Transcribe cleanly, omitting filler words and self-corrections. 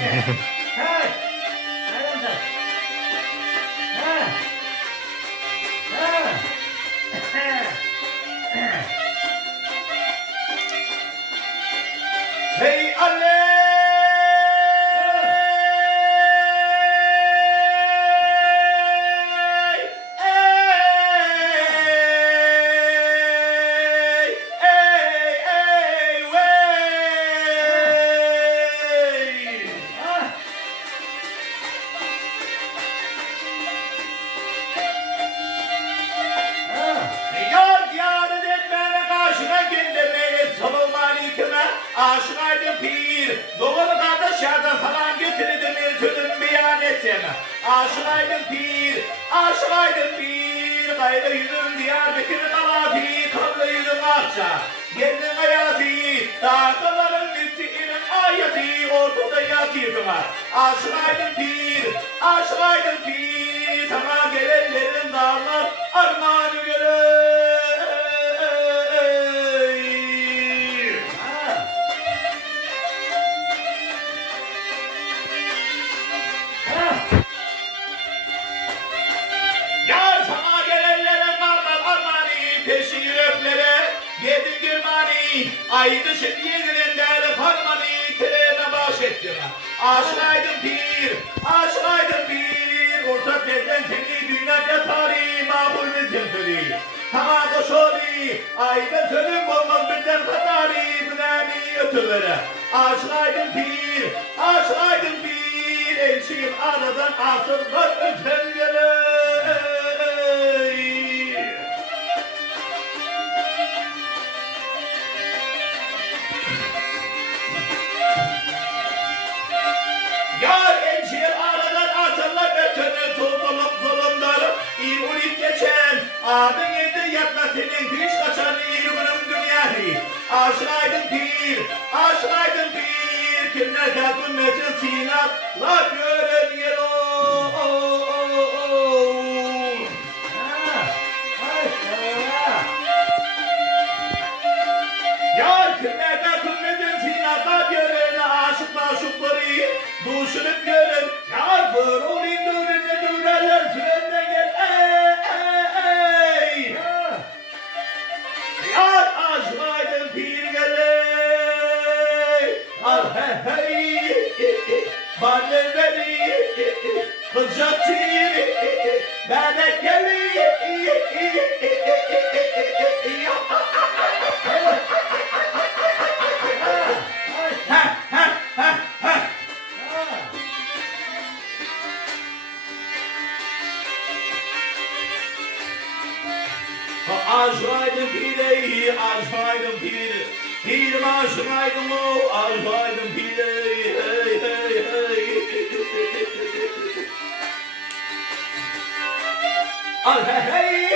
Hey! Hayırdır? Ha! Ha! Hey anne! Aşkaydım pir, doğru kardeş yerden salam getirdim tüdüm beyan ettim. Aşkaydım pir, gayrı yüzüm Diyarbakır kalafi, kablı yüzüm akça. Geldim hayatı, dağların müttiğinin ayeti, ortada yatıyordum. Aşkaydım pir, sana gelenlerin dağlar, armağanı görür. Ay dışı yedirinden harmani tereme bahşettim. Aşkaydım pir, ortak yerden seni dünyada tarihi mahvul bildim söyleyeyim. Tamam o şoli, ay ben sözüm olmaz birden katari, bünemi ötüvere. Aşkaydım pir, elçiyim aradan asırlar öten gelir. Adın yedi yatma senin hiç kaçan yürümünün dünyayı. Aşkaydım pir, kimler geldim metin sinatlar gören yer Yar kimler geldim metin sinatlar gören aşıkları duşunup gören. Yar bır olayım dürerler sürende gel. Aşkaydım pir geley, al hey, bana veri, kızatı, bebek geley. Aşkaydım pirey, aşkaydım pir, pirim aşkaydım o, aşkaydım pirey, hey hey hey. Al hey hey,